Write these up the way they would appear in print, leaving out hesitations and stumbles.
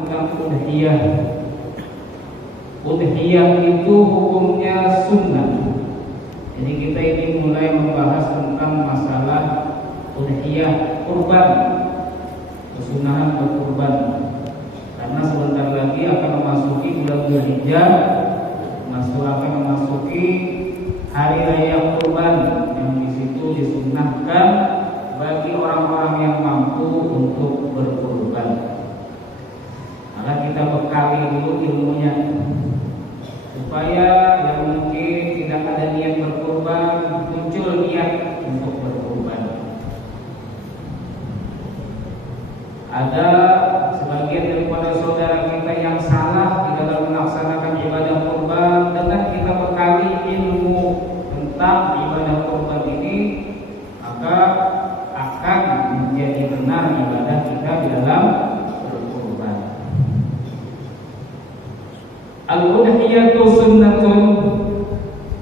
tentang udhiyah. Udhiyah itu hukumnya sunnah. Jadi kita ini mulai membahas tentang masalah udhiyah, kurban, kesunahan berkurban. Karena sebentar lagi akan memasuki bulan Dzulhijjah, akan memasuki hari raya kurban yang di situ disunnahkan bagi orang-orang yang mampu untuk berkurban. Maka kita bekali dulu ilmunya supaya yang mungkin tidak ada niat berkurban muncul niat untuk berkurban. Ada sebagian daripada saudara kita yang salah di dalam melaksanakan ibadah kurban. Dengan kita bekali ilmu tentang ibadah kurban ini, maka akan menjadi benar ibadah kita di dalam berkurban. Al-udhiyatu sunnatun,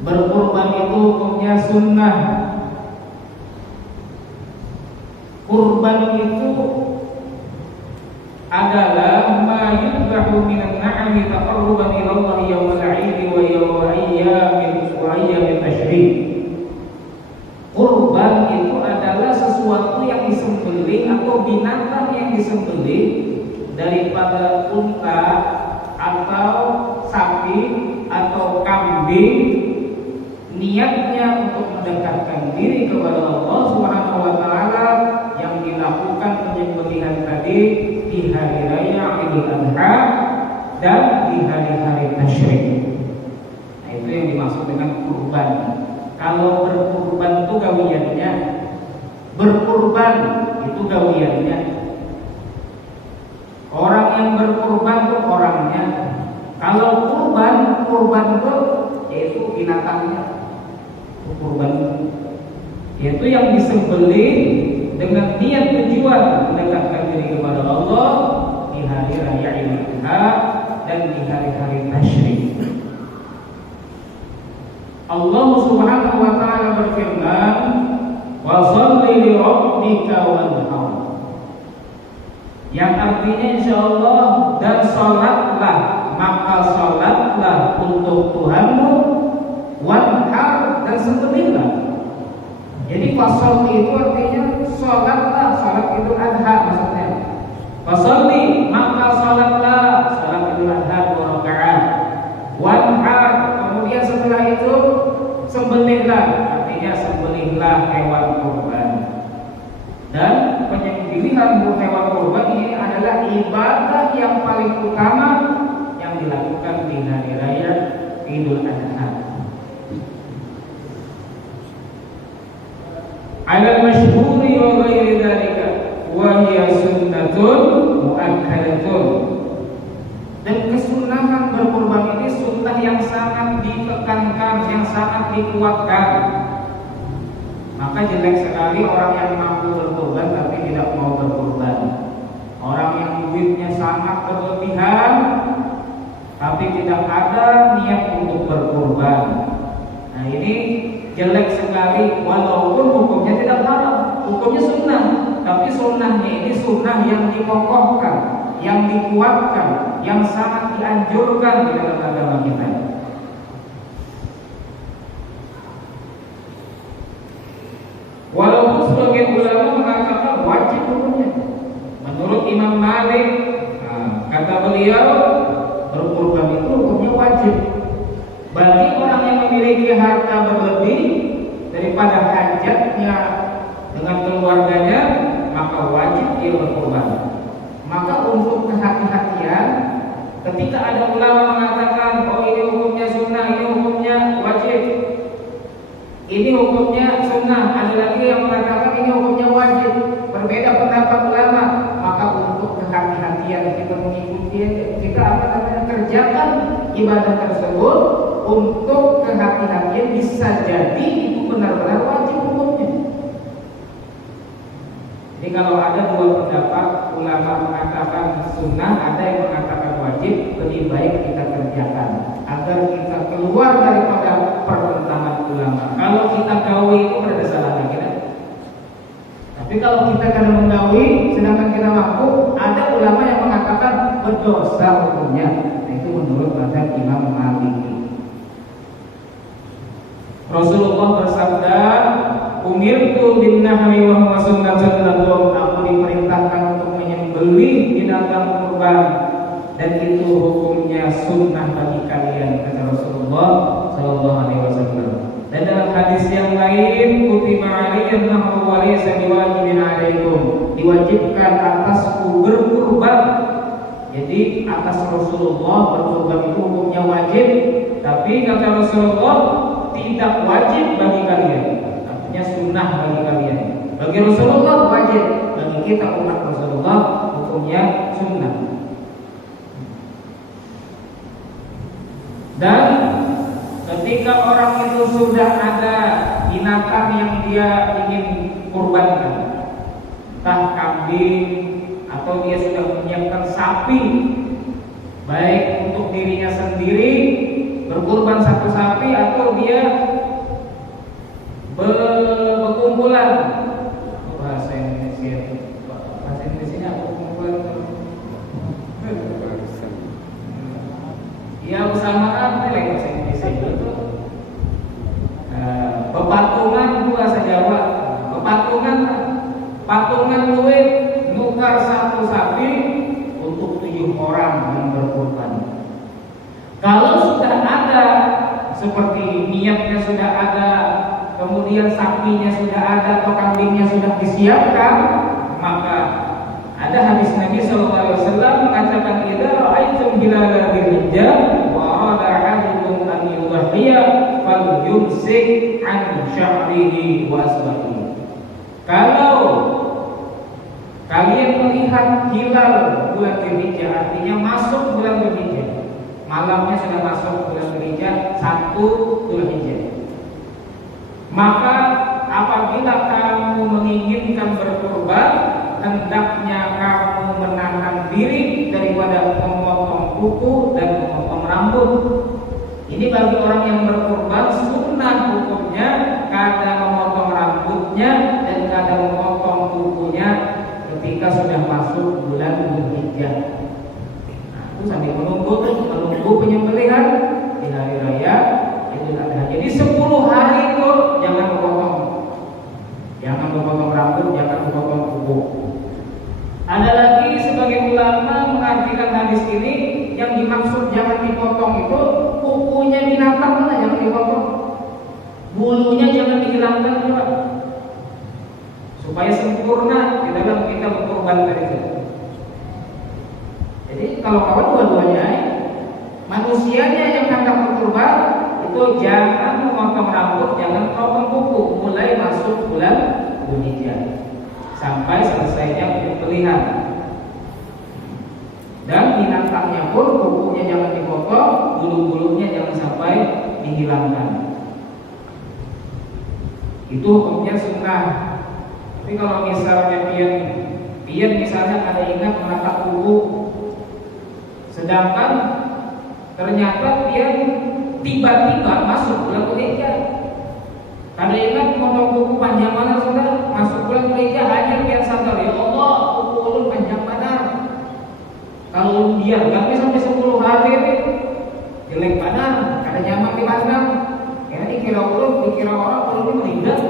berkurban itu hukumnya sunnah. Kurban itu adalah ma yudbahu minan na'ami taqarruban ila Allah yawmal 'id wa yawma ayyamin tasyrik. Kurban itu adalah sesuatu yang disembelih atau binatang yang disembelih daripada unta atau sapi atau kambing, niatnya untuk mendekatkan diri kepada Allah Subhanahu wa taala, yang dilakukan penyembelihan tadi di hari raya Idul Adha dan di hari-hari tasyrik. Nah, itu yang dimaksud dengan kurban. Kalau berkurban itu gawiannya, berkurban itu gawiannya. Orang yang berkurban itu orangnya. Kalau kurban itu yaitu binatangnya. Kurban yaitu yang disembelih dengan niat tujuan mendekatkan diri kepada Allah di hari raya Idul Adha dan di hari-hari tasyrik. Allah Subhanahu wa taala berfirman, "Wa sholli li rabbika wanhar." Yang artinya insyaallah, dan salatlah, maka salatlah untuk Tuhanmu, wanhar, dan sembelihlah. Jadi fasholli itu artinya salatlah, salat Idul Adha maksudnya. Fasholli, maka salatlah, salat Idul Adha 2 rakaat. Wanhar, kemudian setelah itu sembelihlah, artinya sembelihlah hewan kurban. Dan penyembelihan hewan kurban ini adalah ibadah yang paling utama yang dilakukan di hari raya Idul Adha. Ala masyhuri wa ghairi dzalika wa hiya sunnatun muakkadatun. Dan kesunahan berkurban ini sunnah yang sangat ditekankan, yang sangat dikuatkan. Maka jelek sekali orang yang mampu berkurban tapi tidak mau berkurban. Orang yang duitnya sangat berlebihan tapi tidak ada niat untuk berkurban. Nah, ini jelek sekali, walaupun hukumnya tidak haram, hukumnya sunnah, tapi sunnahnya ini sunnah yang dikokohkan, yang dikuatkan, yang sangat dianjurkan di dalam agama kita. Walaupun sebagian ulama mengatakan wajib hukumnya. Menurut Imam Malik, kata beliau, berkurban itu hukumnya wajib. Bagi orang yang memiliki harta berlebih daripada hajatnya dengan keluarganya, maka wajib dia berkurban. Maka untuk kehati-hatian, ketika ada ulama mengatakan, oh ini hukumnya sunnah, ini hukumnya wajib, ini hukumnya sunnah, ada lagi yang mengatakan ini hukumnya wajib, berbeda pendapat ulama, maka untuk kehati-hatian kita mengikuti, kita kerjakan ibadah tersebut. Untuk kehati-hatian, bisa jadi itu benar-benar wajib hukumnya. Jadi kalau ada dua pendapat, ulama mengatakan sunnah, ada yang mengatakan wajib, lebih baik kita kerjakan agar kita keluar daripada pertentangan ulama. Kalau kita gawi itu ada salahnya kita. Tapi kalau kita karena menggawi sedangkan kita mampu, ada ulama yang mengatakan berdosa hukumnya. Nah, itu menurut mazhab Imam Maliki. Rasulullah bersabda, "Umirtu bin nahwi wa huwa sunnatun lakum." Aku diperintahkan untuk menyembelih binatang kurban dan itu hukumnya sunnah bagi kalian, kata Rasulullah sallallahu alaihi wasallam. Dan dalam hadis yang lain, kutiba alaihim nahru wa laysa biwajibin alaikum, diwajibkan atasku berkurban. Jadi atas Rasulullah berkurban itu hukumnya wajib, tapi kata Rasulullah tidak wajib bagi kalian, artinya sunnah bagi kalian. Bagi Rasulullah wajib, bagi kita umat Rasulullah hukumnya sunnah. Dan ketika orang itu sudah ada binatang yang dia ingin kurbankan, entah kambing atau dia sudah menyiapkan sapi, baik untuk dirinya sendiri berkurban satu sapi atau dia berkumpulan, bahasa Indonesia ya bersamaan bahasa Indonesia itu pepatungan itu bahasa Jawa, patungan duit nukar satu sapi untuk 7 orang yang berkurban. Kalau sudah ada seperti niatnya sudah ada, kemudian sapinya sudah ada atau kambingnya sudah disiapkan, maka ada hadis Nabi SAW mengatakan, "Idza ra'aitum hilala dzilhijjah wa arada 'ahadukum an yudhiya falyumsik 'an sya'rihi wa asbahihi." Kalau kalian melihat hilal bulan Dzulhijjah, artinya masuk bulan Dzulhijjah, malamnya sudah masuk bulan Dzulhijjah, 1 Dzulhijjah, maka apabila kamu menginginkan berkurban, hendaknya kamu menahan diri daripada memotong kuku dan memotong rambut. Ini bagi orang yang berkurban sunnah hukumnya, kadang memotong rambutnya dan kadang memotong kukunya ketika sudah masuk bulan Dzulhijjah. Nah, itu sambil menunggu penyembelihan di hari raya Idul Adha. Jadi 10 hari itu jangan memotong rambut, jangan memotong kuku. Ada lagi sebagian ulama mengartikan hadis ini, yang dimaksud jangan dipotong itu kukunya binatang mana jangan dipotong, bulunya jangan dihilangkan juga, supaya sempurna di dalam kita berkorban dari itu. Jadi kalau kawan dua-duanya, manusianya yang hendak berkorban itu jangan memotong rambut, jangan memotong kuku, mulai masuk bulan Dzulhijjah sampai selesainya penyembelihan. Dan binatangnya pun kukunya jangan dipotong, bulu-bulunya jangan sampai dihilangkan. Itu hukumnya sunnah. Tapi kalau misalnya pian misalnya ada ingat menatap kuku, sedangkan ternyata pian tiba-tiba masuk bulan Dzulhijjah. Kada ingat memotong kuku panjang mana sudah masuk bulan Dzulhijjah, hanya pian sadar, ya Allah kuku ulun panjang mana. Kalau dia nggak sampai 10 hari jelek badan, kada nyaman di badan, ya dikira orang ulun ini meninggal.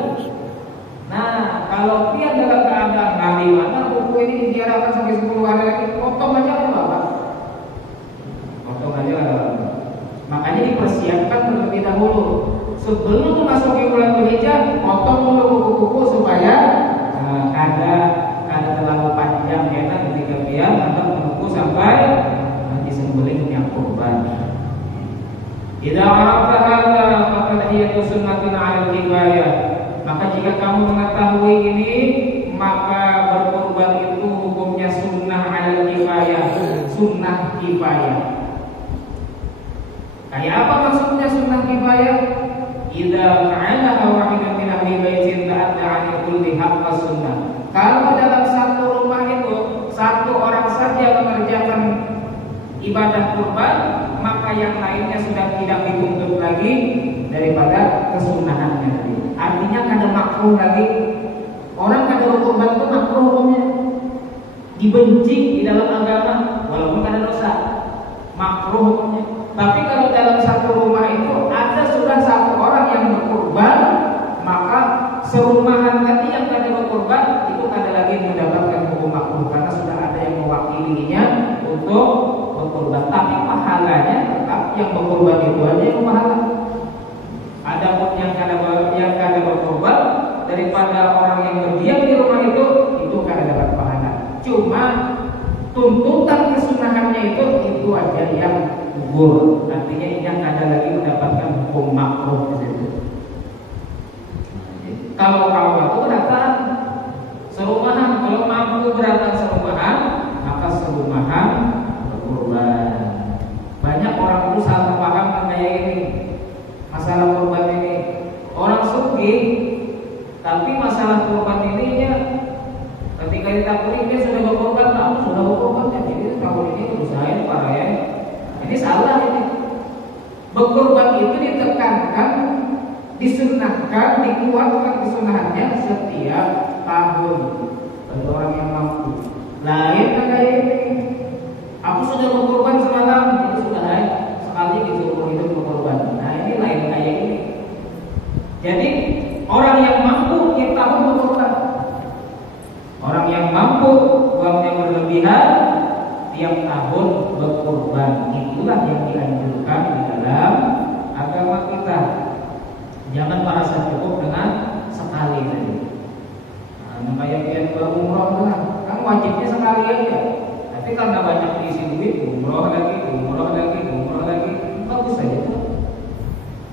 Nah kalau pian dalam keadaan nabi mana kuku ini dibiarkan sampai 10 hari lagi, potong aja apa? Potong aja lah. Makanya dipersiapkan terlebih dahulu. Sebelum memasuki bulan Dzulhijjah, potong dulu kuku-kuku supaya kada terlalu panjang ya ketika dia atau menunggu sampai disembelihnya kurban. Idza arafta hadza faqad hiya sunnatun 'alal kifayah. Maka jika kamu mengetahui ini, maka berkurban itu hukumnya sunnah 'alal kifayah, sunnah kifayah. Kayak apa maksudnya sunnah kifayah? Idza fa'alaha wahidun min ahli baitin ta'adda 'ala kulli haqqas sunnah. Kalau dalam satu rumah itu satu orang saja mengerjakan ibadah kurban, maka yang lainnya sudah tidak dituntut lagi daripada kesunahannya tadi. Artinya kada makruh lagi. Orang kada berkurban itu makruh hukumnya. dibenci di dalam agama walaupun ada dosa, makruh hukumnya. Tapi kalau dalam satu rumah itu ada sudah satu orang yang berkurban, maka serumahan tadi yang tadi berkurban itu kada lagi mendapatkan hukum makruh karena sudah ada yang mewakilinya untuk berkurban. Tapi pahalanya tetap yang berkurban itu aja yang pahala. Adapun yang kada berkurban daripada orang yang berdiam di rumah itu kada dapat pahala. Cuma tuntutan kesunahannya itu aja yang gugur. Artinya yang kada lagi mendapatkan hukum makruh di situ. Kalau itu datang serumahan, kalau mampu berangkat serumahan, maka serumahan berkurban. Banyak orang itu salah paham kayak ini masalah kurban ini. Orang sugih, tapi masalah kurban ini ya ketika ditakuri dia sudah berkorban, kamu sudah berkorban, jadi tahun ini usahain para ya. Ini salah ini. Berkorban itu ditekankan, disunahkan, dikuatkan kesunahannya setiap tahun bagi orang yang mampu. Lain kayak ini. Aku sudah berkorban semalam, jadi sudah sekali disuruh hidup berkorban. Nah ini lain kayak ini. Jadi orang yang mampu tiap tahun berkorban. Orang yang mampu uangnya berlebihan tiap tahun berkorban. Itulah yang dianjurkan di dalam agama kita. Jangan merasa cukup dengan sekali tadi. Nah, kayak yang berumroh lah, kan wajibnya sekali aja. Tapi karena banyak diisi duit, umroh lagi, bagus saja tuh.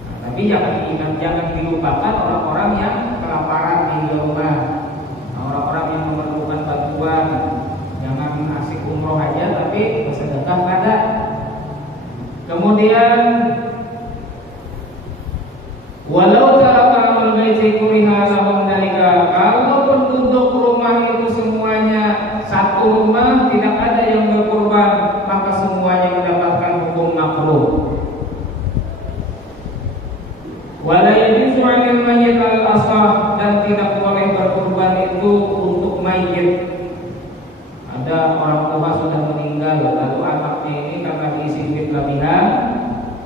Nah, tapi jangan dilupakan orang-orang yang kelaparan di rumah. Orang-orang yang memerlukan bantuan, jangan asik umroh aja tapi bersedekah ada. Kemudian walau taraka amal baiti kuriha lahum dalika, kalau penduduk rumah itu semuanya satu rumah tidak ada yang berkurban, maka semuanya mendapatkan hukum makruh. Wala yajuzu 'alal mayyit al-asah, dan tidak boleh berkurban itu untuk mayit. Ada orang tua sudah meninggal, lalu anaknya ini karena diisi duit kelebihan,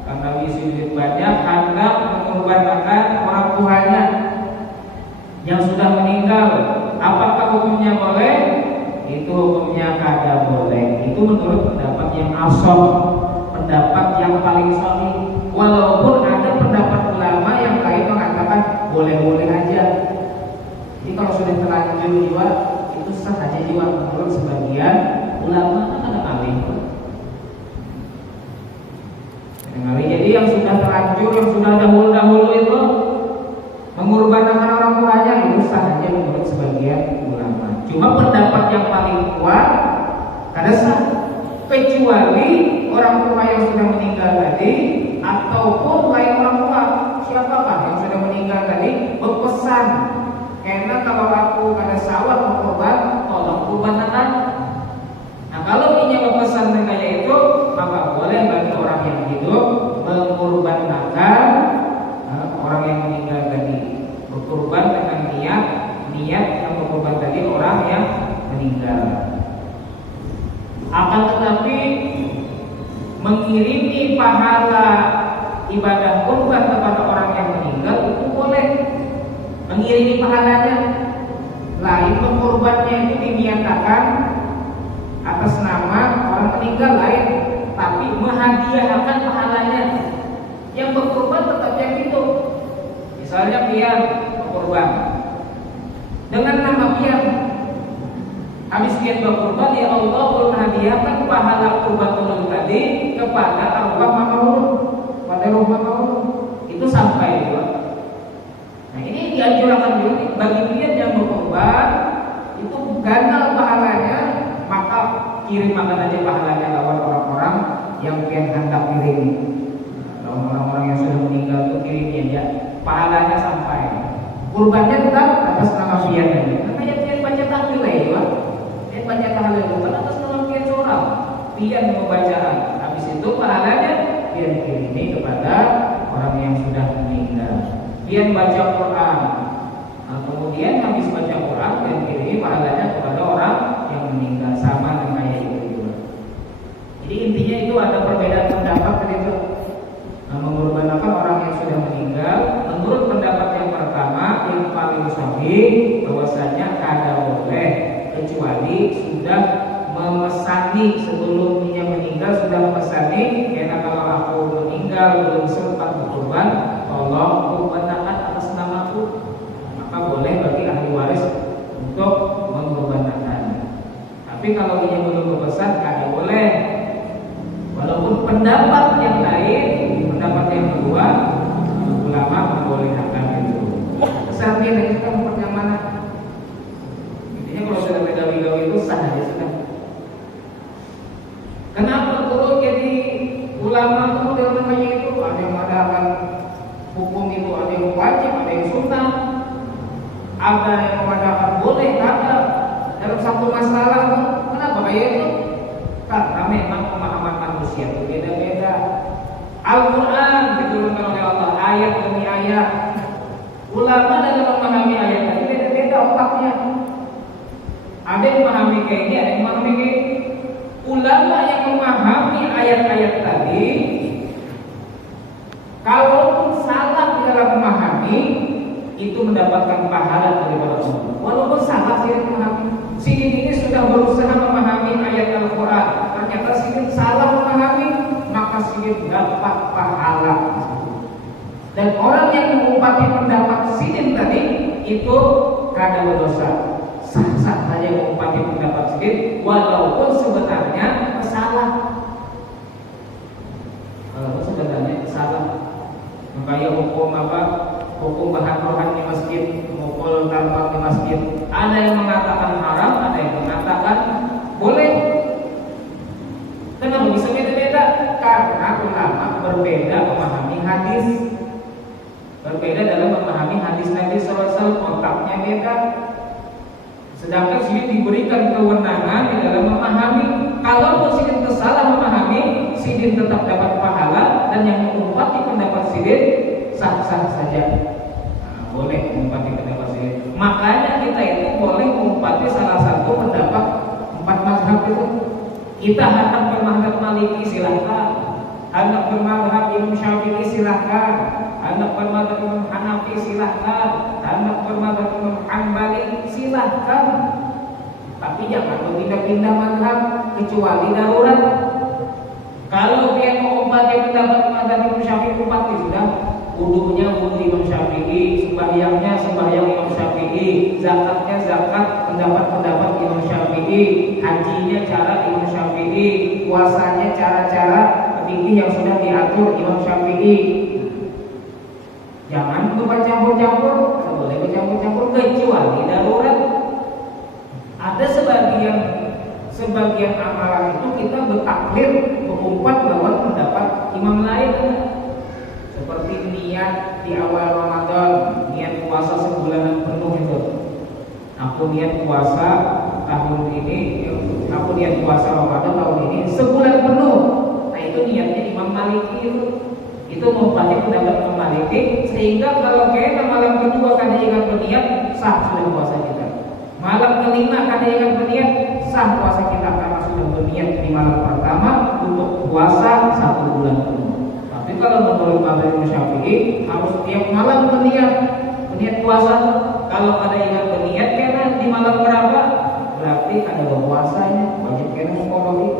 karena diisi duit banyak, hendak mengorbankan orang tuanya yang sudah meninggal. Apakah hukumnya boleh? Itu hukumnya kada boleh. Itu menurut pendapat yang asal, pendapat yang paling sahih. Walaupun ada pendapat ulama yang lain mengatakan boleh-boleh aja. Jadi kalau sudah terlanjur jiwa itu sah aja jiwa menurut sebagian ulama. Kan ada kali. Jadi yang sudah terlanjur, yang sudah dahulu itu mengorbankan orang tuanya itu sah aja menurut sebagian ulama. Cuma pendapat yang paling kuat kada sah, kecuali orang tua yang sudah meninggal tadi ataupun lain orang tua. Siapakah yang sudah meninggal tadi berpesan, karena kalau aku kada sawat berkorban, tolong kurbankan. Nah kalau dia berpesan kayak itu, maka boleh bagi orang yang hidup mengorbankan orang yang meninggal tadi, berkorban dengan niat yang berkorban tadi orang yang meninggal. Akan tetapi mengirimi pahala ibadah kurban kepada orang yang meninggal itu boleh, mengirimi pahalanya. Lain berkorbannya itu diniatakan atas nama orang meninggal lain, tapi menghadiahkan pahalanya. Yang berkorban tetap yang itu. Misalnya pian berkorban dengan nama pian, habis pian berkorban, ya Allah menghadiahkan pahala kurban ulun tadi kepada arwah mama ulun, pada roh mama ulun. Itu sampai juga. Nah ini dianjurkan dulu bagi pian yang berkorban itu ganal pahalanya, maka kirimkan aja pahalanya lawan orang-orang yang pian hendak kirim. Orang-orang yang sudah meninggal itu kirim aja, pahalanya sampai. Kurbannya tetap atas nama pian aja. Makanya pian baca tahlil ya, pian baca tahlil bukan atas nama pian seorang. Pian membacaan, habis itu pahalanya pian kirimi kepada orang yang sudah meninggal. Pian baca Quran, nah, kemudian habis baca Quran pian kirimi pahalanya kepada orang yang meninggal, sama dengan ayat itu juga. Jadi intinya itu ada perbedaan pendapat tadi itu. Mengorbankan orang yang sudah meninggal. Menurut pendapat yang pertama yang paling sahih bahwasanya kada boleh kecuali sudah memesani sebelum dia meninggal, sudah memesani karena kalau aku meninggal belum sempat berkorban, tolong korbankan atas namaku, maka boleh bagi ahli waris untuk mengorbankan. Tapi kalau dia belum berpesan, kada boleh. Walaupun pendapat yang lain, pendapat yang kedua, ulama membolehkan itu. Kesannya kita mau yang mana? Intinya kalau sudah gawi-gawi itu sah aja sudah. Kenapa perlu jadi ulama kemudian namanya itu ada yang mengadakan hukum itu, ada yang wajib, ada yang sunnah, ada yang mengadakan boleh, ada dalam satu masalah. Kenapa kayak itu? Karena memang pemahaman manusia itu beda-beda. Al-Quran diturunkan oleh Allah ayat demi ayat. Ulama dalam memahami ayat itu beda-beda otaknya. Ada yang memahami kayak ini, ada yang memahami kayak ini. Ulama yang memahami ayat-ayat tadi, kalaupun salah di dalam memahami, itu mendapatkan pahala daripada Allah. Walaupun salah sih memahami. Sidin ini sudah berusaha memahami ayat Al-Quran, ternyata Sidin salah memahami, maka Sidin dapat pahala. Dan orang yang mengupati pendapat Sidin tadi itu kada berdosa. Sah-sah saja mengupati pendapat Sidin, walaupun sebenarnya salah. Walaupun sebenarnya salah. Makanya hukum apa? Hukum bahan rohan di masjid, mukul tambang di masjid. Ada yang mengatakan haram, ada yang mengatakan boleh. Kenapa bisa beda-beda? Karena ulama berbeda memahami hadis, berbeda dalam memahami hadis Nabi SAW. Otaknya beda. Sedangkan Sidin diberikan kewenangan di dalam memahami. Kalaupun Sidin salah memahami, Sidin tetap dapat pahala, dan yang mengupati pendapat Sidin sah-sah saja. Boleh mengupati pendapat Sidin. Makanya kita itu boleh mengupati salah satu pendapat 4 mazhab itu. Kita hendak bermazhab Maliki silahkan, hendak bermazhab Imam Syafi'i silahkan, hendak bermazhab Imam Hanafi silahkan, hendak bermazhab Imam Hanbali silahkan. Tapi jangan berpindah-pindah mazhab kecuali darurat. Kalau dia mau upati pendapat mazhab Imam Syafi'i upati sudah. Wudunya wudu Imam Syafi'i, sembahyangnya sembahyang Imam Syafi'i, zakatnya zakat pendapat-pendapat Imam Syafi'i, hajinya cara Imam Syafi'i, puasanya cara-cara fikih yang sudah diatur Imam Syafi'i. Jangan bercampur-campur, tidak boleh bercampur-campur kecuali darurat. Ada sebagian amalan itu kita bertaklid, berumpat bahwa pendapat imam lain. Seperti niat di awal Ramadan, niat puasa sebulanan penuh itu. Aku niat puasa tahun ini, aku niat puasa Ramadan tahun ini sebulan penuh. Nah itu niatnya Imam Maliki itu. Itu mempunyai pendapat Imam Maliki, sehingga kalau kita malam kedua kada ingat berniat, sah sudah puasa kita. Malam kelima kada ingat berniat, sah puasa kita karena sudah berniat di malam pertama untuk puasa 1 bulan penuh. Tapi kalau menurut mazhab Syafi'i harus tiap malam berniat puasa. Kalau ada ingat berniat karena di malam berapa, berarti ada berpuasanya, wajib kena mengkodok.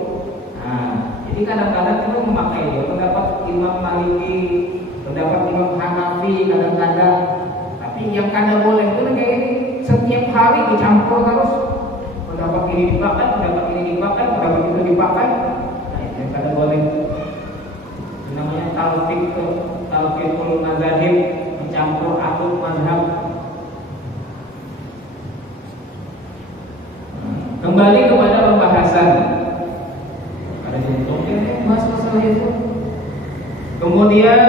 Nah, jadi kadang-kadang kita memakai dia pendapat Imam Maliki, pendapat Imam Hanafi kadang-kadang. Tapi yang kada boleh itu kayak ini, setiap hari dicampur terus. Pendapat ini dipakai, pendapat ini dipakai, pendapat itu dipakai. Nah, itu yang kada boleh. Namanya talfiqul mazahib, mencampur aduk mazhab. Kembali kepada pembahasan. Ada contohnya bahas masalah itu. Kemudian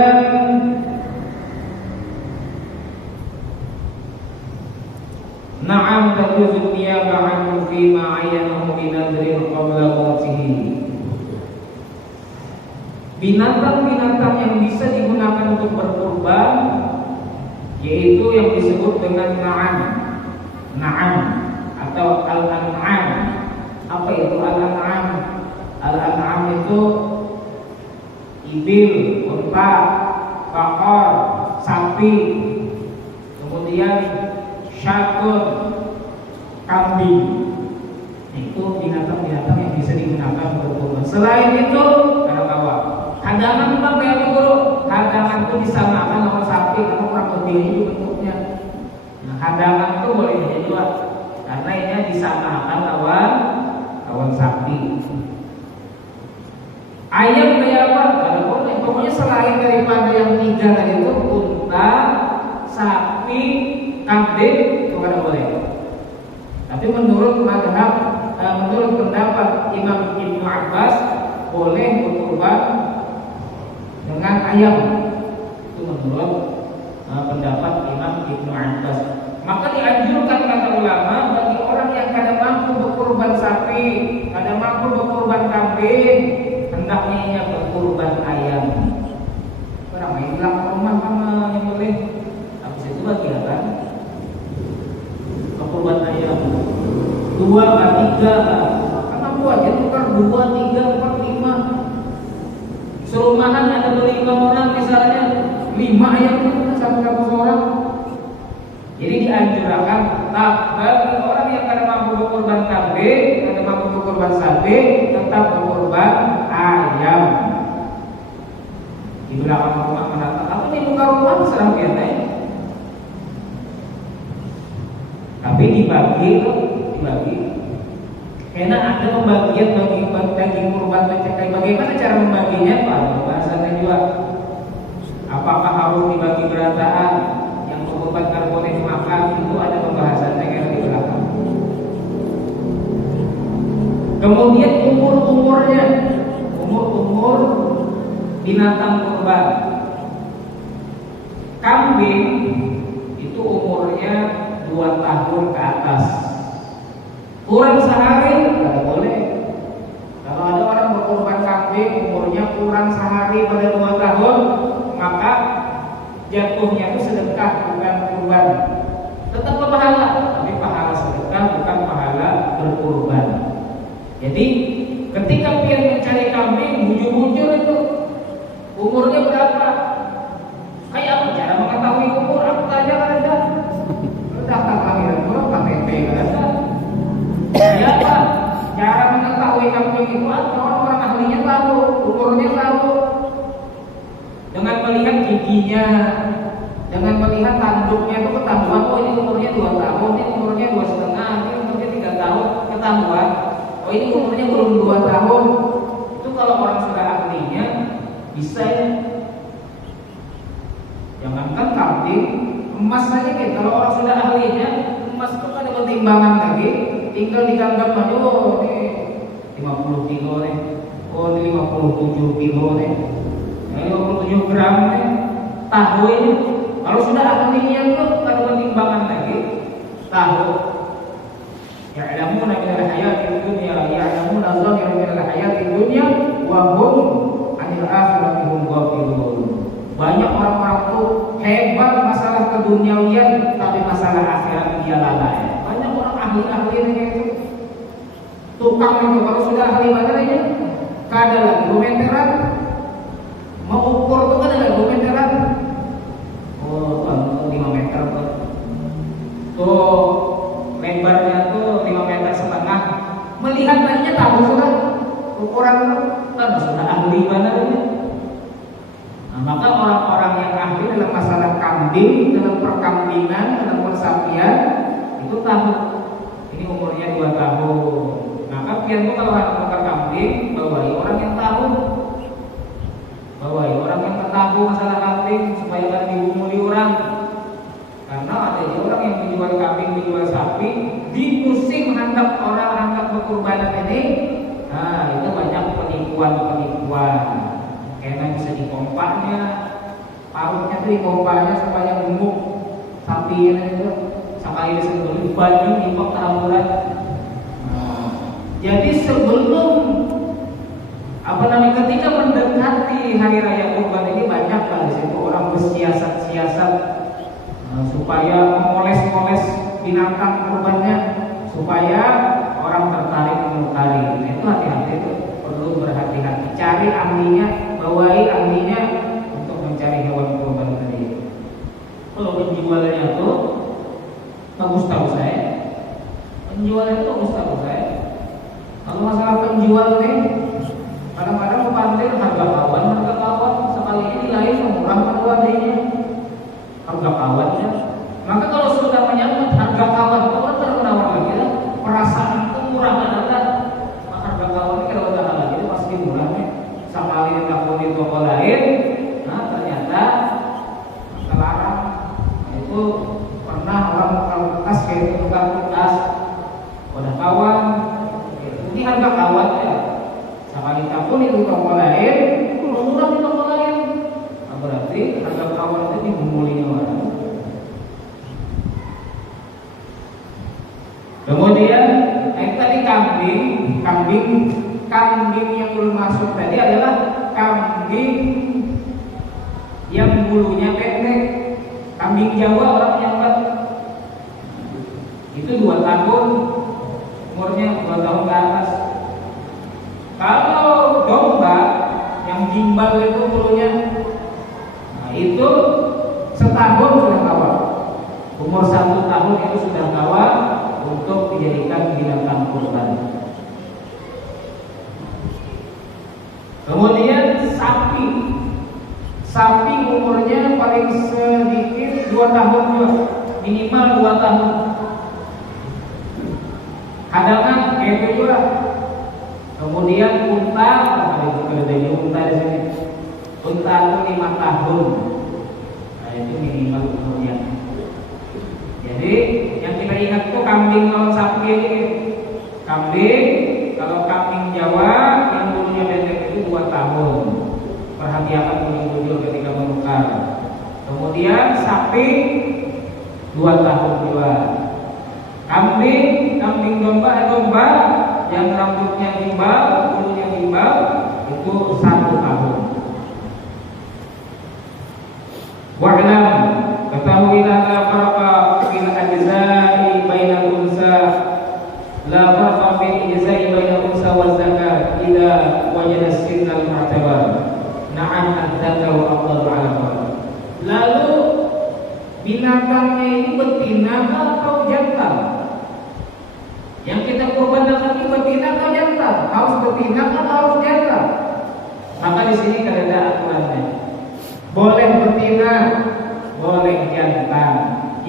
na'am tajuzu niyaba anhu fi ma 'ayyanahu bi nadrin qabla mautihi. Binatang-binatang yang bisa digunakan untuk berkurban yaitu yang disebut dengan na'am atau al-an'am. Apa itu al-an'am? Al-an'am itu ibil, unta, bakor, sapi, kemudian syakun, kambing. Itu binatang-binatang yang bisa digunakan untuk kurban. Selain itu ada bawa. Hadangan bang kayak dulu. Hadangan itu disamakan sama sapi karena kurang lebih itu bentuknya. Nah, hadangan itu boleh dijual karena ini disamakan lawan sapi. Ayam kayak apa? Kalau boleh. Pokoknya selain daripada yang tiga tadi itu unta, sapi, kambing itu kada boleh. Tapi menurut pendapat Imam Ibnu Abbas boleh berkurban dengan ayam. Itu menurut pendapat Imam Ibnu Abbas. Maka dianjurkan kata ulama bagi orang yang kada mampu berkurban sapi, kada mampu berkurban kambing, hendaknya ia berkurban ayam. Orang main bilang rumah sama yang boleh. Habis itu bagi apa? Berkurban ayam. 2 atau 3 karena buat jadi tukar 2, 3, 4, 5. Serumahan ada 5 orang misalnya 5 ayam itu satu orang. Jadi dianjurkan bagi orang yang kada mampu berkorban kambing, kada mampu berkorban sapi, tetap berkorban ayam. Di belakang rumah mendatang, apa nih buka rumah serang biasa. Tapi dibagi. Karena ada pembagian bagi daging kurban mencekai. Bagaimana cara membaginya? Pak, bahasannya juga. Apakah harus dibagi berataan? Yang kurban kalau boleh dimakan itu ada pembahasannya yang di belakang. Kemudian umur-umurnya, umur binatang kurban. Kambing itu umurnya 2 tahun ke atas. Kurang sehari tidak boleh. Kalau ada orang berkorban kambing umurnya kurang sehari pada 2 tahun, maka jatuhnya itu sedekah bukan kurban. Tetap pahala, tapi pahala sedekah bukan pahala berkurban. Jadi ketika pian mencari kambing, muncul itu umurnya berapa? Kayak apa cara mengetahui umur? Aku tanya kan ada. Daftar kelahiran berapa KTP kan ada. Ya Pak, cara mengetahui kambing itu orang-orang ahlinya tahu, umurnya tahu. Dengan melihat giginya, dengan melihat tanduknya itu ketahuan. Oh ini umurnya 2 tahun, ini umurnya 2,5, ini umurnya 3 tahun, ketahuan. Oh ini umurnya belum 2 tahun. Itu kalau orang sudah ahlinya bisa ya. Jangankan kambing, emas saja kan. Kalau orang sudah ahlinya, emas itu kan ada pertimbangan lagi. Tinggal diganggap aja, oh ini 50 kilo nih, oh ini 57 kilo nih, 57 gram nih, tahu ini. Kalau sudah ahlinya itu ada pertimbangan lagi, tahu. Ya'lamuna minal hayati dunya, ya'lamuna zahiran minal hayati dunya, wa hum 'anil akhirati hum ghafilun. Banyak orang-orang tuh hebat masalah keduniawian, tapi masalah akhirat dia lalai. Banyak orang ahli-ahli kayak itu. Tukang itu kalau sudah ahli badannya, kada lagi meteran. Mau ukur tuh kada lagi meteran. Oh, 5 meter tuh. Tuh lebarnya tuh 5,5 meter. Melihat tadinya tahu sudah ukuran kan sudah ahli badannya. Nah, maka orang-orang yang ahli dalam masalah kambing, dalam perkambingan, dalam persapian itu tahu ini umurnya 2 tahun. Maka pian itu kalau hendak tukar kambing, bawahi orang yang tahu, bawahi orang yang tahu masalah kambing supaya tidak dihumuli orang. Karena ada orang yang menjual kambing, menjual sapi, di musim hendak orang hendak berkurbanan ini, nah itu banyak penipuan. Karena bisa dipompanya, pautnya itu dipompanya supaya gemuk sapinya itu, sekali bisa beli baju impok tahuran. Jadi sebelum ketika mendekati hari raya kurban ini banyak lah di situ orang bersiasat supaya memoles binatang kurbannya supaya orang tertarik mengingkari. Nah, itu hati-hati, itu perlu berhati-hati. Cari ahlinya, bawai ahlinya untuk mencari hewan kurban tadi. Kalau penjualnya tuh bagus tahu saya, penjualnya itu bagus tahu saya. Kalau masalah penjual nih, kadang-kadang memandir harga kawan sekali ini lain murah keduanya harga kawannya. Maka kalau sudah menyangkut harga kawan terkenawar lagi ya, perasaan itu murah adalah harga kawan ini kalau udah lagi itu pasti murahnya. Sekali ditakut di toko lain, nah ternyata terlarang. Nah, itu pernah orang bekas kayak tukang bekas, udah kawan, ini harga kawan ya. Sekali ditakut di toko lain, murah di toko lain. Nah, berarti harga kawan itu dibumbulinya orang. Kemudian tadi kambing yang belum masuk tadi adalah kambing yang bulunya pendek, kambing Jawa orang nyambat itu 2 tahun umurnya, 2 tahun ke atas. Kalau domba yang gimbal itu bulunya, nah itu setahun sudah kawal, umur 1 tahun itu sudah kawal untuk dijadikan binatang kurban. Kemudian sapi umurnya paling sedikit 2 tahun juga, minimal 2 tahun. Hadangan itu juga. Kemudian unta, ada unta di sini. Unta itu 5 tahun. Nah, itu minimal umurnya. Jadi yang kita ingat itu kambing lawan sapi ini. Kambing, kalau kambing Jawa yang bulunya pendek itu 2 tahun. Perhatikan bulu-bulu ketika menukar. Kemudian sapi 2 tahun juga. Kambing domba yang rambutnya gimbal, bulunya gimbal itu 1 tahun. Wa'lam, ketahuilah la farqa fil ajza'i bainal unsa, la farqa fil ajza'i bainal unsa waz zakar idza wajada sinnal mu'tabar. Na'am adzakaru afdalu 'ala al. Lalu binatangnya ini betina atau jantan? Yang kita kurbankan ini betina atau jantan? Harus betina atau harus jantan? Maka di sini ada aturannya. Boleh betina, boleh jantan.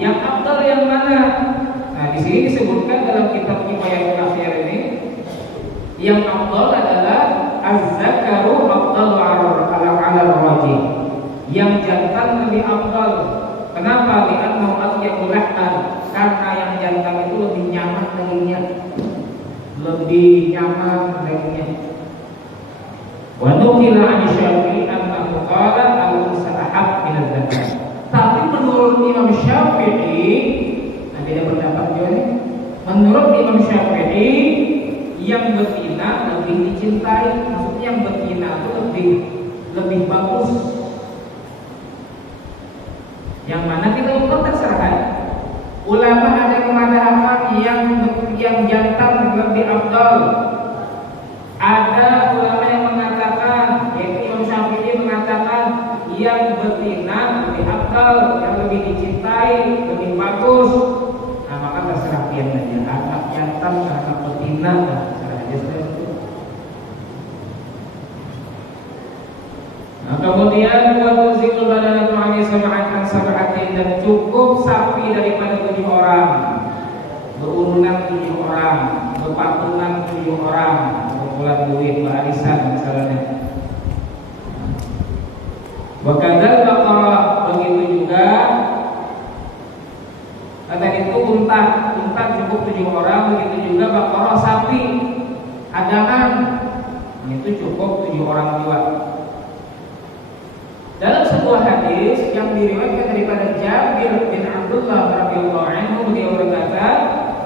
Yang afdal yang mana? Nah, di sini disebutkan dalam kitab Kifayatul Akhir ini, yang afdal adalah az-zakaru afdalu 'ala rajih. Yang jantan lebih afdal. Kenapa? Li'annahu atyabul lahman. Karena yang jantan itu lebih nyaman dagingnya. Lebih nyaman dagingnya. Wa nuqila 'an Syafi'i annahu qala al-unsa ahab min az-zakar. Tapi menurut Imam Syafi'i, ada pendapat juga nih. Menurut Imam Syafi'i, yang betina lebih dicintai. Maksudnya yang betina itu lebih bagus. Yang mana kita ukur terserah. Ulama ada yang mengatakan yang jantan lebih afdal. Ada ulama yang mengatakan, yaitu Imam Syafi'i mengatakan yang betina lebih afdal, yang lebih dicintai, lebih bagus. Nah, maka terserah pian aja. Anak jantan, anak betina, terserah aja. Nah, kemudian buat zikul badanatu ani sab'atan sab'atin, dan cukup sapi daripada 7 orang, berurunan 7 orang, berpatungan 7 orang, kumpulan duit, barisan misalnya. Wa kadzal baqarah, begitu juga tadi itu unta cukup 7 orang, begitu juga baqarah sapi hadangan itu cukup 7 orang juga. Dalam sebuah hadis yang diriwayatkan daripada Jabir bin Abdullah radhiyallahu anhu, beliau berkata,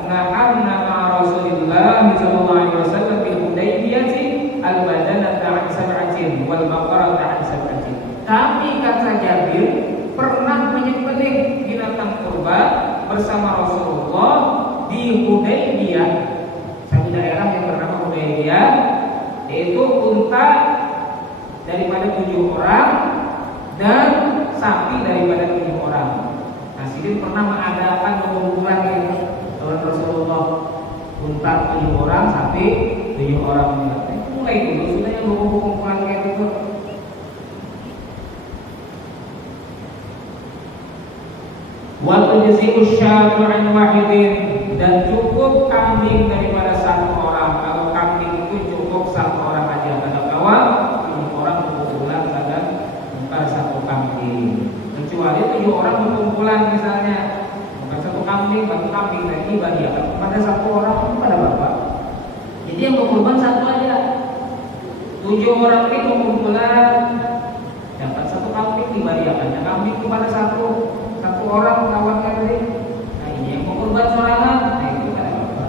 "Nahanna ma Rasulillah sallallahu alaihi wasallam bil Hudaybiyah al-badanata 'an sab'atin wal baqarata 'an sab'atin." Kami, kata Jabir, pernah menyembelih binatang kurban bersama Rasulullah di Hudaybiyah, satu daerah yang bernama yaitu unta daripada 7 orang dan sapi daripada 7 orang. Nah, Sidin pernah mengadakan pengumpulan itu oleh Rasulullah, unta 7 orang, sapi 7 orang. Mulai dulu sudah yang pengumpulan kayak itu. Wa tujzi'u syatu an wahidin, dan cukup kambing daripada 1 orang. Kalau kambing itu cukup 1 orang aja. Ada kawan 7 orang berkumpulan pada bukan 1 kambing. Kecuali 7 orang berkumpulan misalnya, bukan 1 kambing, 1 kambing lagi dibagikan kepada 1 orang kepada bapak. Jadi yang berkurban 1 aja. 7 orang ini berkumpulan dapat 1 kambing dibagikan kambing kepada 1 orang kawannya tadi. Nah, ini yang berkurban sorangan. Nah, itu kan apa?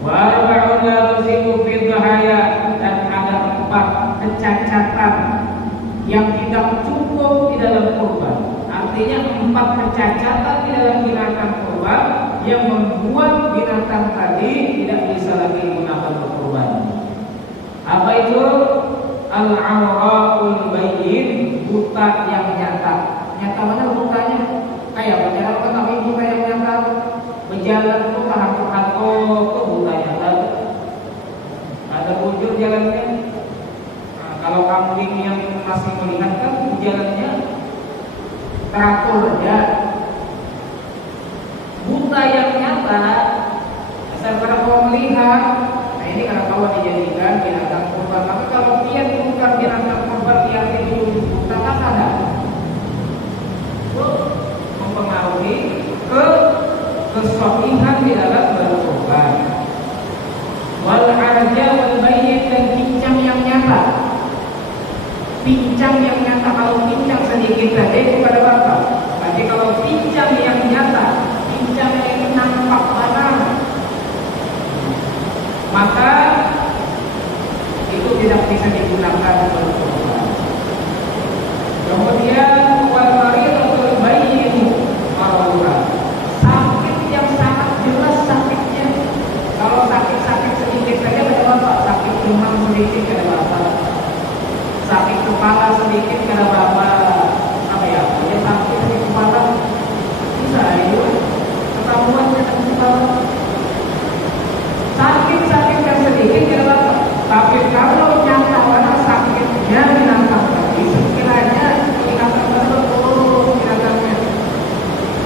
Wa arba'un la tusibu fi dhahaya, dan ada 4 kecacatan yang tidak cukup di dalam kurban. Artinya 4 kecacatan di dalam binatang kurban yang membuat binatang tadi tidak bisa lagi digunakan berkurban. Apa itu? Al-awra'ul bayyin, buta yang nyata. Nyata mana bukanya? Kayak berjalan ke kami buta yang nyata. Berjalan tuh ke hantu-hantu tuh buta nyata. Ada bujur jalannya. Nah, kalau kambing yang masih melihat kan jalannya teratur aja. Buta yang nyata, asal kalau melihat, nah ini karena kawan dijadikan binatang kurban. Tapi kalau dia bukan binatang kurban, dia itu buta kan ada. Itu mempengaruhi kesohihan di dalam berkurban. Wal arja wal bayyin, dan pincang yang nyata. Pincang yang nyata, kalau pincang sedikit saja itu pada bapak. Tapi kalau pincang yang nyata, pincang yang nampak banget, maka itu tidak bisa digunakan berkurban. Kemudian wal maridatul bayyin marura, sakit yang sangat jelas sakitnya. Kalau sakit sedikit saja pada bapak, sakit demam sedikit pada bapak, sakit kepala sedikit pada bapak, apa ya? Dia sakit kepala bisa itu ketahuan sakit kepala. Sakit yang sedikit pada bapak. Tapi kalau nyata pada sakitnya binatang tadi, sekiranya binatang tersebut binatangnya,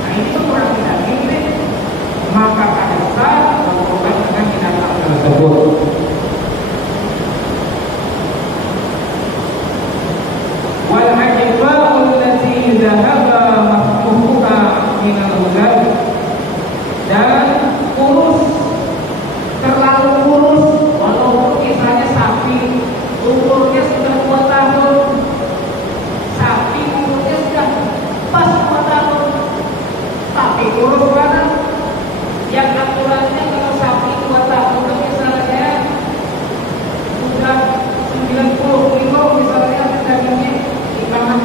nah ini tuh kurang tidak gini, maka ada sah berkorban dengan binatang tersebut. Wal hajba'ul lati dhahaba mafkuha minal hudal, dan kurus, terlalu kurus, walaupun misalnya sapi umurnya sudah 2 tahun, sapi umurnya sudah pas 2 tahun, tapi kurus banget. Yang aturannya kalau sapi 2 tahun misalnya sudah 90 kilo misalnya dagingnya dimakan,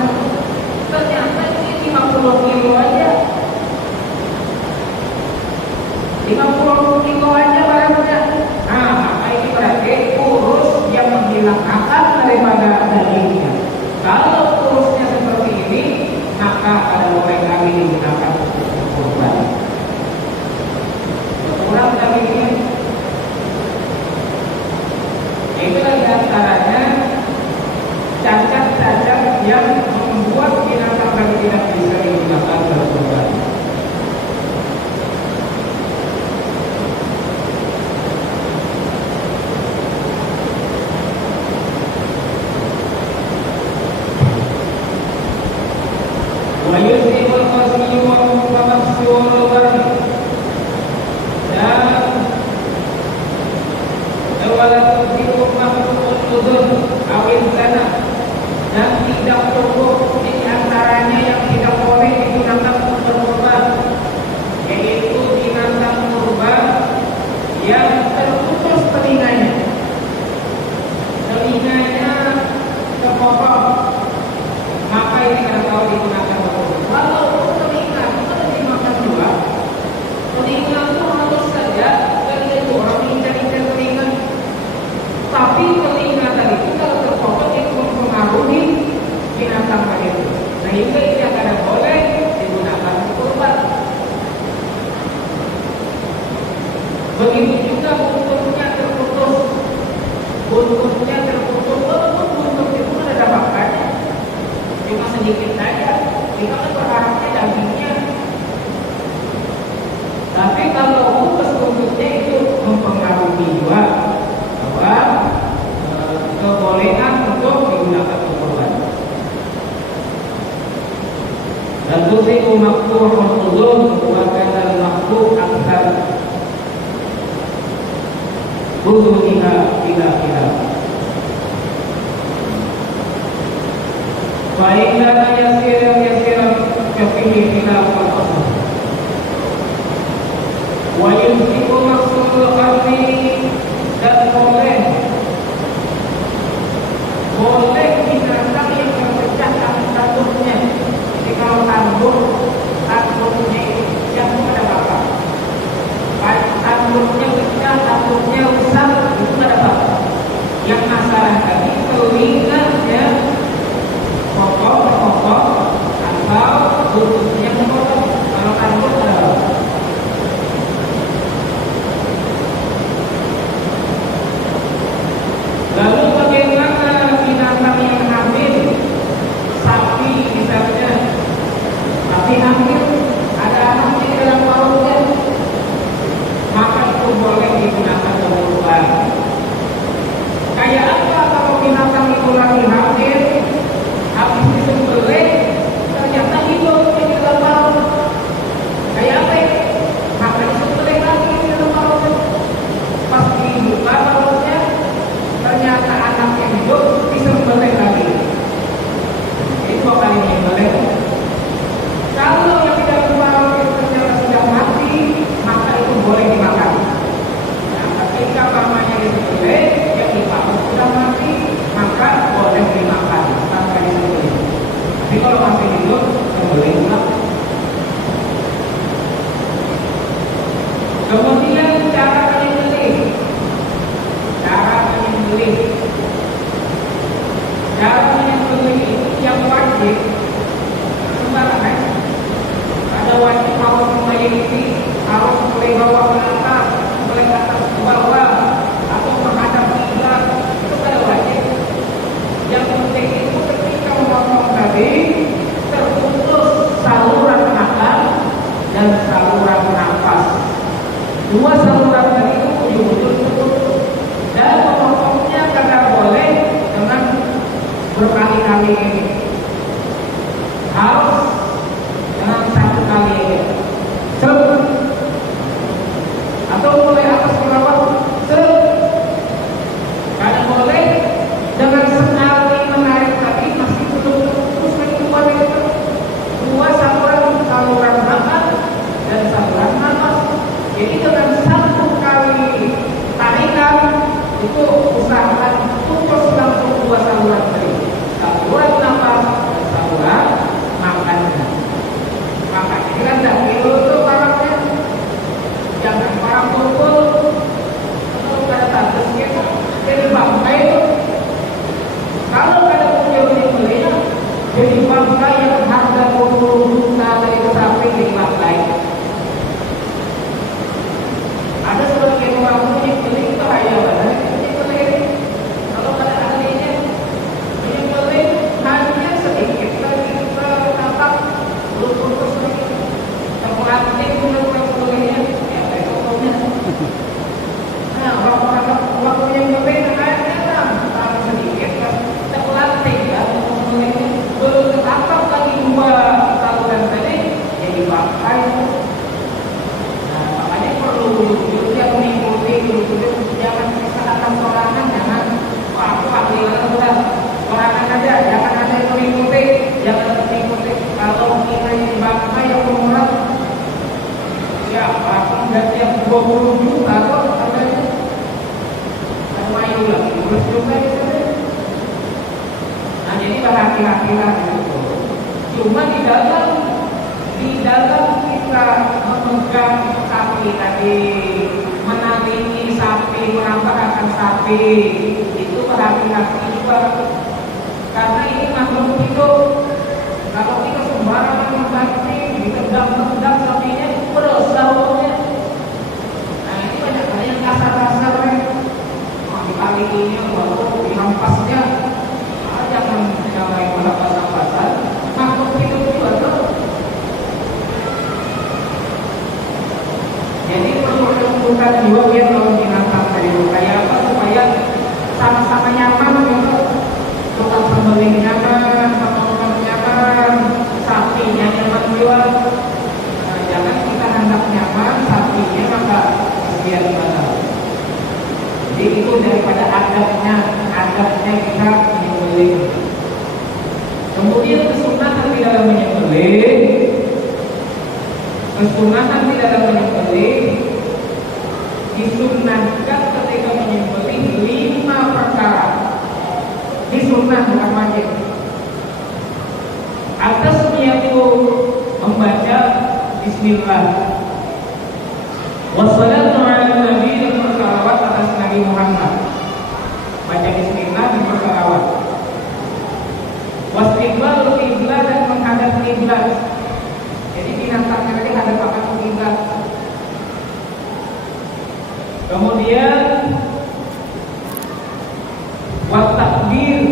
ternyata ini 50 kilo aja, 50 kilo aja barangnya. Nah, maka ini berarti kurus yang menghilang akal daripada dagingnya. Kalau kurusnya seperti ini, maka ada boleh kami digunakan untuk kurban. Berkurang dagingnya. Itulah diantaranya cacat-cacat yang membuat binatang tadi tidak bisa digunakan berkurban. Wayusibul qasmi wa mutamassirul barri, dan wala tusibu mahmudul udhun awin sana, dan tidak cukup di antaranya yang tidak boleh digunakan untuk berkorban, yaitu binatang kurban yang terputus telinganya terpotong, maka ini kalau digunakan berkorban. Walaupun telinga itu dimakan juga, maftuhul udhun wa kana maftuh akthar buduniha ila ila fa inna yasiran kafihi ila al-asl wa yumsiku maqsudul qalbi dan boleh binatang yang terpecah tanduknya. Jadi kalau tanduknya yang ada apa? Tanduknya pecah, tanduknya rusak, itu ada apa? Yang masalah tadi telinganya potong atau lututnya potong. Kalau tanduk ada apa? Lalu bagaimana binatang yang hamil? Sapi misalnya. Sapi hamil ada anaknya di dalam perutnya, maka itu boleh digunakan kurban. Kayak apa kalau binatang itu lagi hamil, habis disembelih ternyata hidup di dalam perut? Kayak apa ya? Maka disembelih lagi di dalam perut. Pas dibuka perutnya, ternyata anaknya hidup, disembelih lagi. Itu kali disembelih. Kalau yang tidak berparut itu ternyata sudah mati, maka itu boleh dimakan. Nah, ketika mamanya disembelih, yang diparut sudah mati, maka boleh dimakan tanpa disembelih. Tapi kalau masih hidup, sembelih pula. Kemudian cara menyembelih. Cara menyembelih itu yang wajib sembarangan. Ada wajib harus memiliki, harus mulai bawah ke atas, mulai ke atas ke bawah, atau menghadap kiblat. Itu ada wajib. Yang penting itu ketika memotong tadi terputus saluran makan dan saluran nafas. Dua saluran tadi itu ujung-ujung terputus. Dan memotongnya karena boleh dengan berkali-kali ini. Harus dengan satu kali ini. Atau mulai atas ke bawah. Karena boleh dengan sekali menarik tadi masih belum terus keluar itu. Dua saluran makan dan saluran nafas. Jadi dengan satu kali tarikan itu usahakan putus langsung dua saluran tadi, saluran nafas dan saluran makannya. Makanya kan dahil itu parangnya jangan parang kumpul atau pada tanda kita jadi bangkai itu. Kalau ada punya beli-belinya jadi bangkai yang harga 20 juta dari sapi di bangkai. Ada sebagian orang punya beli itu hanya banget. Kalau pada ahlinya menyembelih hanya sedikit lagi tertangkap putus lagi terpelanting menurut sembelihnya ya besoknya. Nah orang menyembelih hanya tambah sedikit terpelanting ya sembelihnya belum tertangkap lagi dua saluran tadi jadi bangkai. Nah makanya perlu yang mengikuti jangan kesalahan sorangan, jangan aku udah sorangan aja, jangan ada yang mengikuti, jangan mengikuti. Kalau kita ini bangsa yang umurnya ya pasti dari yang 20 juta kok harganya ada mayu lagi 20 juta itu. Nah jadi berhati-hatilah gitu. Cuma di dalam kita memegang sapi tadi, menandingi sapi, menampakkan sapi, itu berhati-hati juga. Karena ini makhluk hidup. Kalau kita sembarangan membanting, ditendang-tendang sapinya, berdosa hukumnya. Nah ini banyak yang kasar-kasar kan. Dipalikinya, baru dihampasnya. Jangan yang pasang-pasang. Makhluk hidup juga tuh. Jadi perlu bukan juga biar kalau binatang tadi kayak apa supaya sama-sama nyaman gitu. Kesunahan di dalam menyembelih disunnahkan ketika menyembelih 5 perkara. Ini sunnah bukan wajib. Atasnya itu membaca Bismillah. Wassalatu ala Nabi dan bersalawat atas Nabi Muhammad. Baca Bismillah dan bersalawat. Wastiqbalul qiblah dan menghadap kiblat. Jadi binatangnya tadi hadap akan kiblat. Kemudian wa takbir,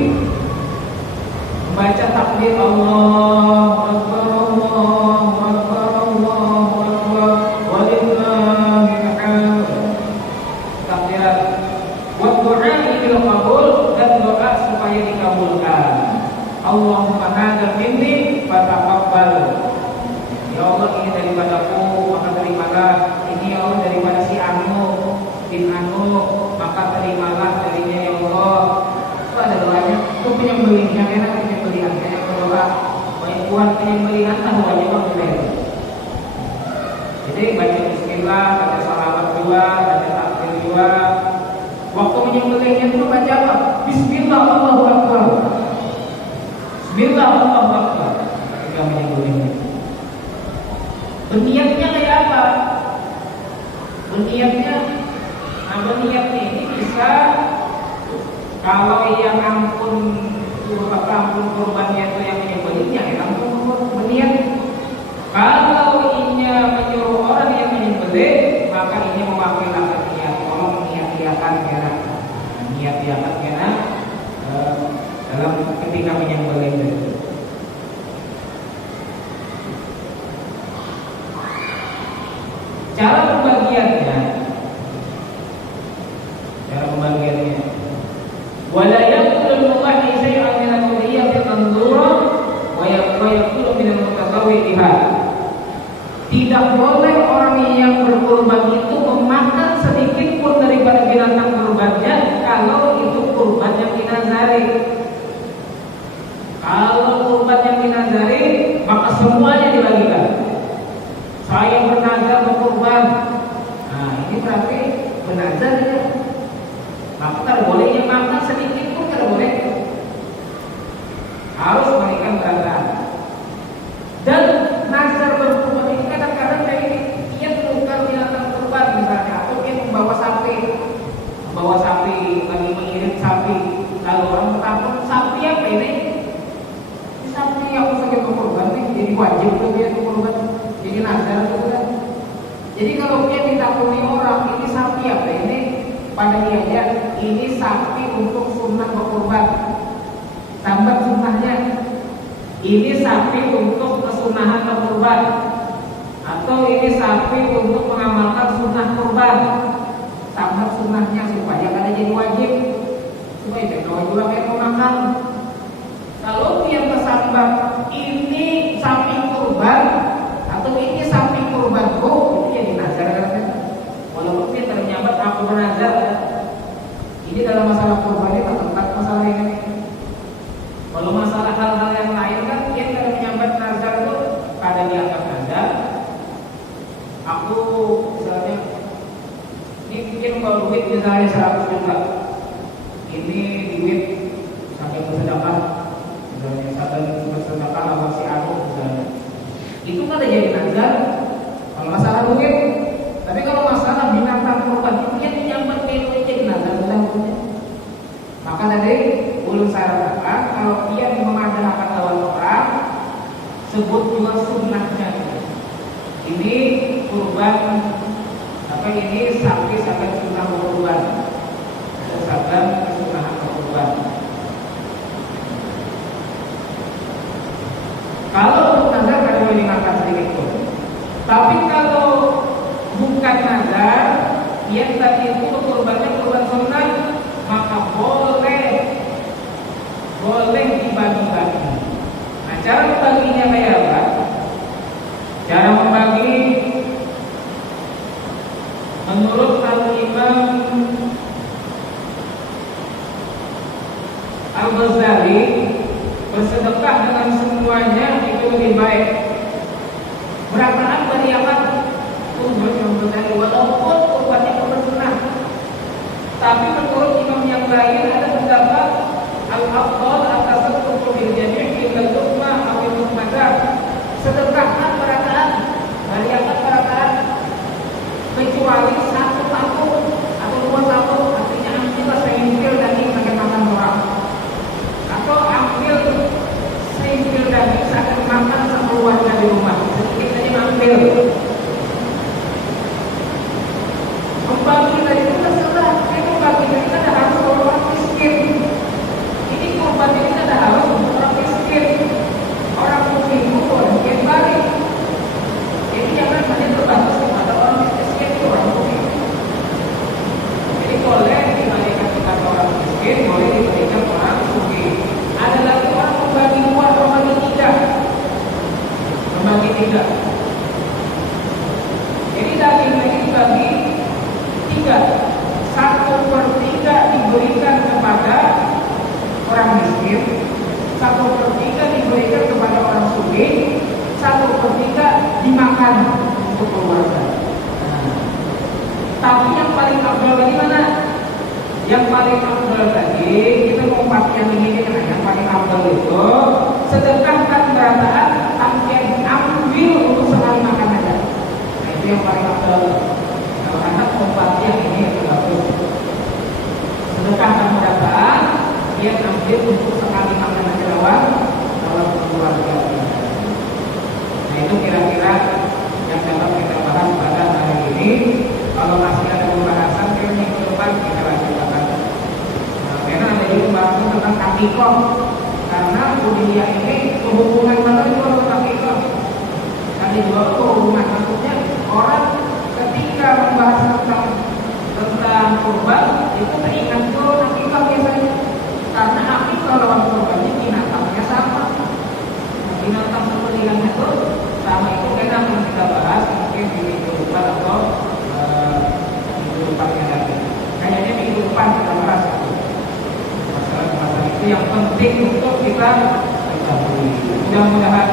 membaca takbir Allahu Akbar Allahu Akbar Allahu Akbar walillahil hamd. Takbirat. Wa du'a bil qabul, dan doa supaya dikabulkan. Allahumma hadza minni fataqabbal. Ya Allah, ini daripadaku, maka terimalah. Ini ya Allah daripada si Anu bin Anu, maka terimalah darinya ya Allah. Itu ada doanya. Itu penyembelihnya, enak penyembelihannya yang berdoa. Baik kuat penyembelihan tahu wajib boleh. Jadi baca Bismillah, baca salawat juga, baca takbir juga. Waktu menyembelihnya itu baca apa? Bismillah Allahu Akbar. Bismillah Allahu Akbar. Ketika menyembelihnya. Berniatnya kayak apa? Berniatnya, berniatnya ini bisa kalau yang ampun kurbannya itu yang menyembelihnya, ya ampun berniat. Kalau ini menyuruh orang yang menyembelih, maka ini memakai lafaz niat. Tolong niat-niatkan kena, niat-niatkan kena dalam ketika menyembelih itu. Cara pembagiannya, wala yaqulu al-muqaddi syai'an min al-udhiyah fi tanzura wa yaqulu min al-mutatawwi'ha. Tidak boleh orang yang berkurban itu memakan sedikit pun daripada binatang kurbannya kalau itu kurban yang dinazari. Kalau kurban yang dinazari, maka semuanya dibagikan. Saya bernazar berkurban. Nah, ini berarti bernazar ya. Maka tidak bolehnya makan sedikit pun tidak boleh. Harus memberikan berataan. Dan nazar berkurban ini kadang-kadang dari dia menukar binatang kurban misalnya, atau dia membawa sapi lagi mengirit sapi. Lalu orang bertanya, sapi apa ini? Sapi aku sakit berkurban nih, jadi wajib tuh dia berkurban. Jadi nazar itu kan. Jadi kalau dia ditakuni orang, ini sapi apa ini? Pada dia ini sapi untuk sunnah berkurban. Tambah sunnahnya. Ini sapi untuk kesunahan berkurban. Atau ini sapi untuk mengamalkan sunnah kurban. Tambah sunnahnya supaya kada jadi wajib. Supaya tidak juga kayak mau makan. Kalau dia tersambang ini sapi kurban atau ini sapi kurbanku, itu jadi nazar kan? Walaupun dia ternyata aku bernazar, ini dalam masalah kurban ini tentang masalah ini. Kalau masalah hal-hal yang lain kan, dia kalau menyambat nazar itu pada dianggap nazar. Aku misalnya, ini mungkin kalau duit misalnya 100 juta, ini duit sampai bersedekah, misalnya sampai bersedekah sama si Anu misalnya. Itu kan ada jadi nazar kalau masalah duit. Tapi kalau masalah binatang kurban itu dia menyambat duit jadi nazar dalamnya. Maka tadi ulun saya katakan kalau dia memadakan lawan orang, sebut juga sunnahnya. Ini kurban apa ini sapi sampai sunnah kurban. Misalkan sunnah kurban. Kalau untuk nazar kada boleh makan sedikit pun. Tapi kalau bukan nazar, yang tadi itu kurbannya kurban sunnah, maka boleh dibagi-bagi. Nah, cara membaginya kayak apa? Cara membagi menurut Al-Imam Al-Ghazali, bersedekah dengan semuanya itu lebih baik. Berapaan beriakan lagi walaupun kurbannya kurban sunnah. Tapi menurut imam yang lain ada pendapat al-afdal atas satu bil jami' illa al-luqma aw al-luqmatan. Sedekahkan berataan, variakan berataan kecuali satu atau dua satu, artinya kita seintil daging makan makan orang, atau ambil seintil daging saat makan sekeluarga di rumah, sedikit saja ambil. Membagi dari itu terserah, membagi dari itu ada harus orang miskin. Ini korban ini ada harus orang miskin, orang mukmin pun yang balik. Jadi jangan hanya terbatas kepada orang miskin, orang mukmin. Jadi boleh diberikan kepada orang miskin, boleh diberikan orang mukmin. Ada lagi orang membagi dua, membagi tiga. Jadi daging lagi dibagi tiga. 1/3 diberikan kepada orang miskin, 1/3 diberikan kepada orang sugih, 1/3 dimakan untuk keluarga. Tapi yang paling afdal tadi mana? Yang paling afdal tadi kita mau pakai yang ini kan, yang paling afdal itu sedekahkan berataan, ambil untuk sekali makan aja. Nah, itu yang paling afdal. Kalau anak mau pakai yang ini yang bagus. Sedekahkan berataan, dia ambil untuk sekali makan aja lawan keluarga. Nah, itu kira-kira yang dapat kita bahas pada hari ini. Kalau masih ada pembahasan minggu depan kita lanjutkan. Nah, karena ada juga pembahasan tentang akikah. Karena budaya ini hubungan mana juga dengan akikah. Tadi juga itu hubungan, maksudnya orang ketika membahas tentang kurban itu teringat ke akikah biasanya. Karena akikah lawan kurbannya binatangnya sama. Binatang seperti yang itu sama, itu kita akan kita bahas mungkin di minggu depan atau minggu depannya lagi. Kayaknya minggu depan kita bahas itu masalah itu yang penting untuk kita ketahui. Mudah-mudahan